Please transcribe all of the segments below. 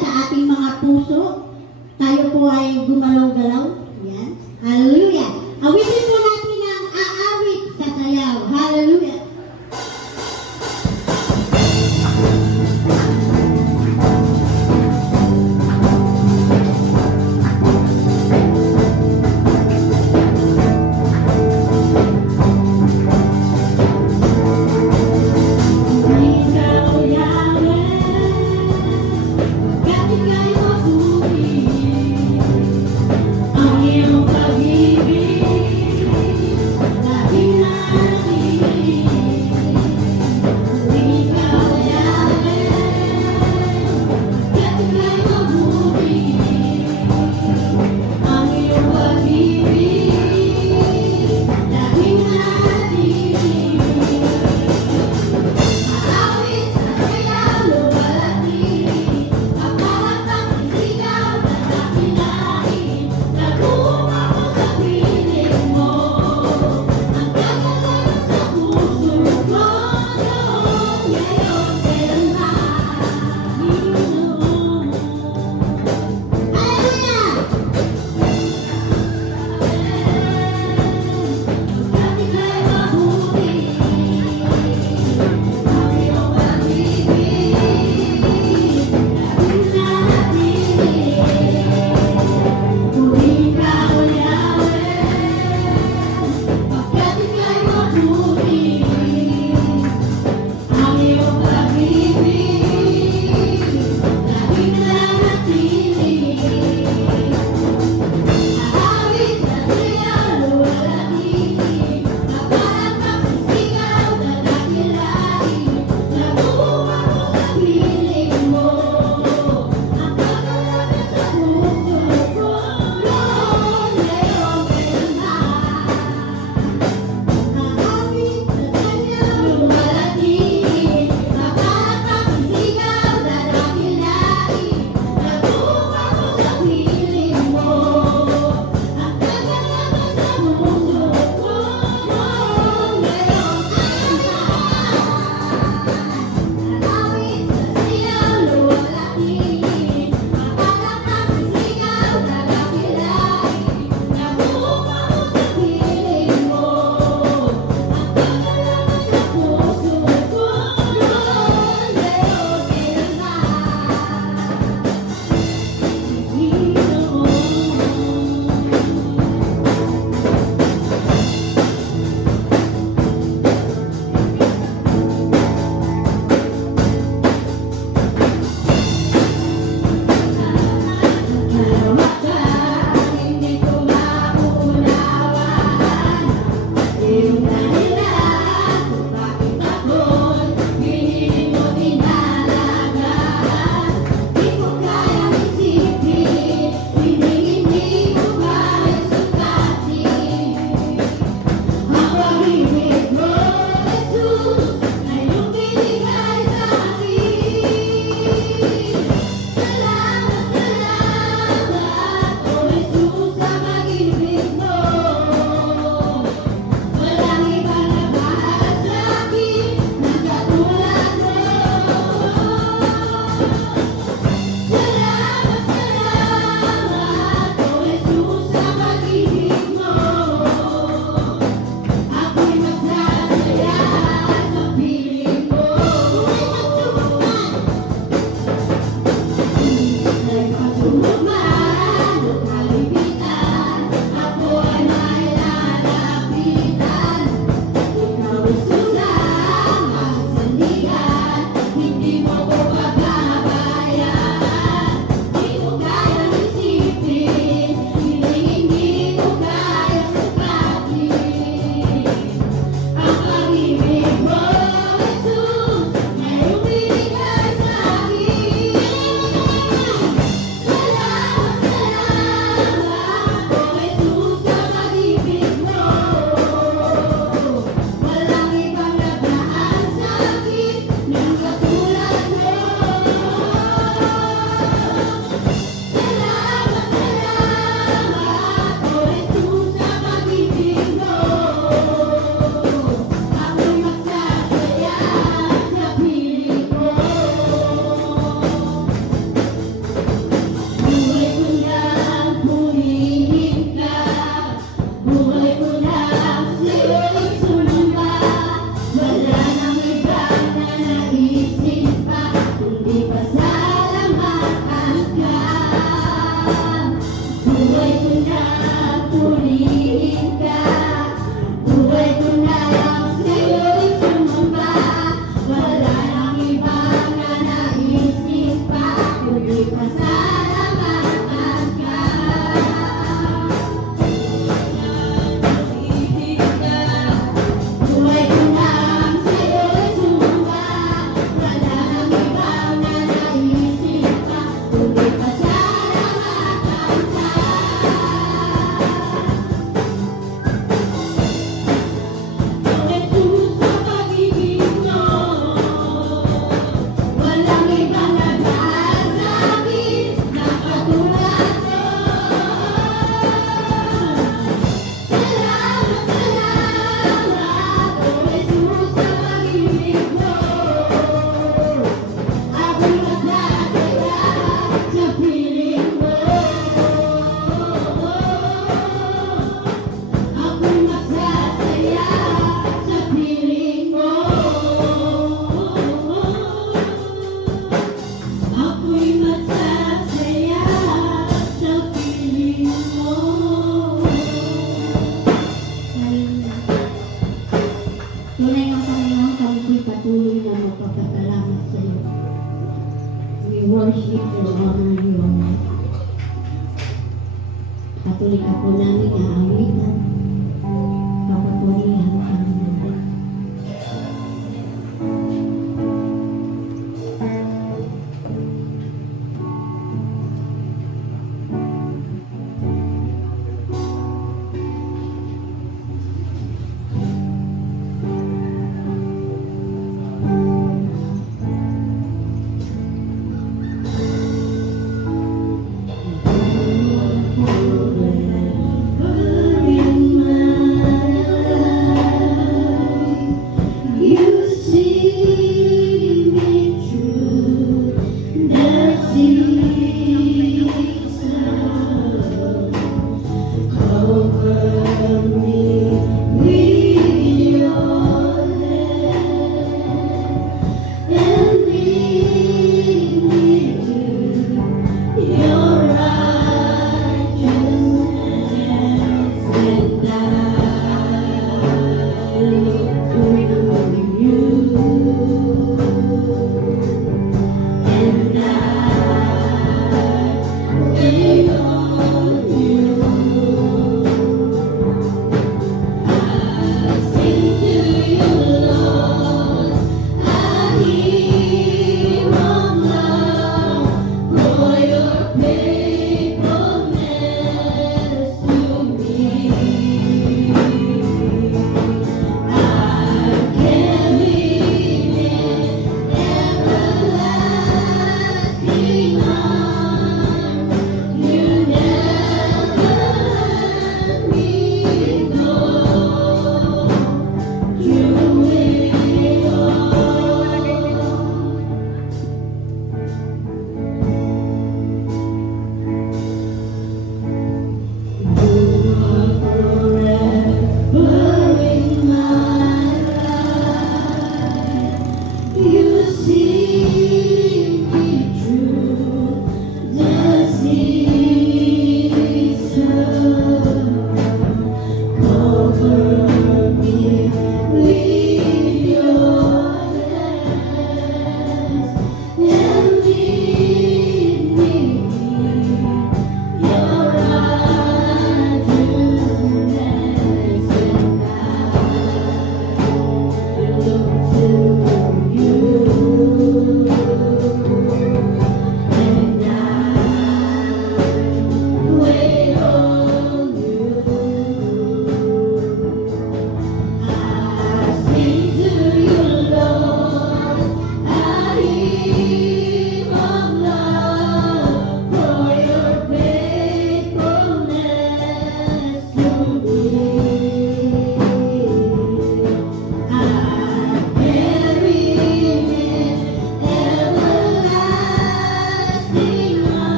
sa ating mga puso. Tayo po ay gumalaw-galaw. Yan. Hallelujah. Awitin po natin ang aawit sa sayaw. Hallelujah. Ang iyong pag-ibig pasalamatan ka. Buhay ko na purihin ka. Buhay ko na lang sa'yo'y sumamba. Wala nang ibang nanaisip pa, kundi pasalamatan ka. Buhay ko na lang sa'yo'y sumamba. Wala nang ibang nanaisip pa, kundi pasalamatan ka. Bakit sa pag-ibig mo, walang ibang nagmahal sa'kin na katulad mo. Salamat, salamat, O Jesus, sa pag-ibig mo. Ako'y masasaya sa piling mo. Ako'y masasaya sa piling mo. Ako'y masasaya sa piling mo. Tunay ang Panginoon, kami po'y patuloy na magpapasalamat sa iyo. We worship you, honor you, Lord. Patuloy ka po namin aawitan, papapurihan ka namin.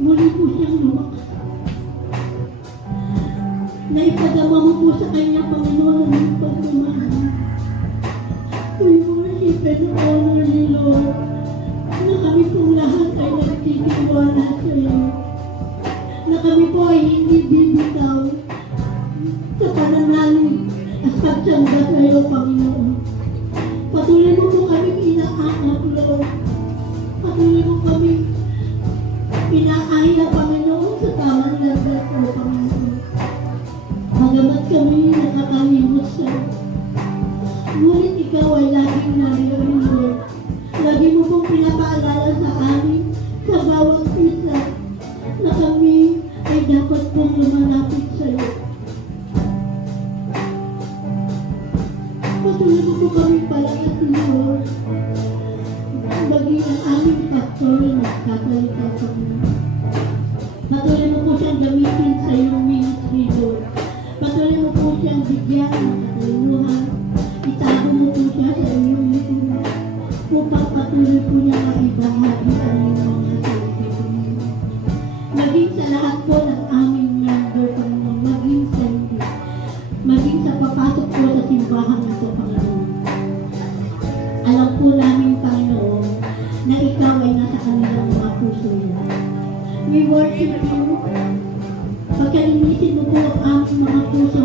muli po siyang lumakas. Naipadama mo po sa kanya, Panginoon, ang pagmamahal. We worship and honor you, Lord, na kami pong lahat ay nagtitiwala sa iyo, na kami po ay hindi bibitaw sa pananalig at pagsamba sa iyo, Panginoon. Patuloy mo po kami inaanap, Lord. Patuloy mo kami inaaya, Panginoon, sa tamang landas, O Panginoon. Bagamat kami nakakalimot sa iyo, ngunit ikaw ay laging nariyan, Lord. Lagi mo pong pinapaalala sa amin sa bawat isa na kami ay dapat pong lumalapit sa iyo. Patuloy mo po kami palakasin, Lord. Maging ang aming pastor na nagkasalita sa iyo. Patuloy mo po siyang gamitin sa iyong ministry, Lord. Patuloy mo po siyang bigyan ng katalinuhan. Itago mo po siya sa iyong likuran upang patuloy po niya maibahagi ang iyong mga salita, Panginoon. Maging sa lahat po ng aming member, Panginoon, maging sa hindi, maging sa papasok po sa simbahan na ito, Panginoon. Alam po namin, Panginoon, na ikaw ay nasa kanilang mga puso nila. We worship you. Pagkalinisin mo po ang aming mga puso,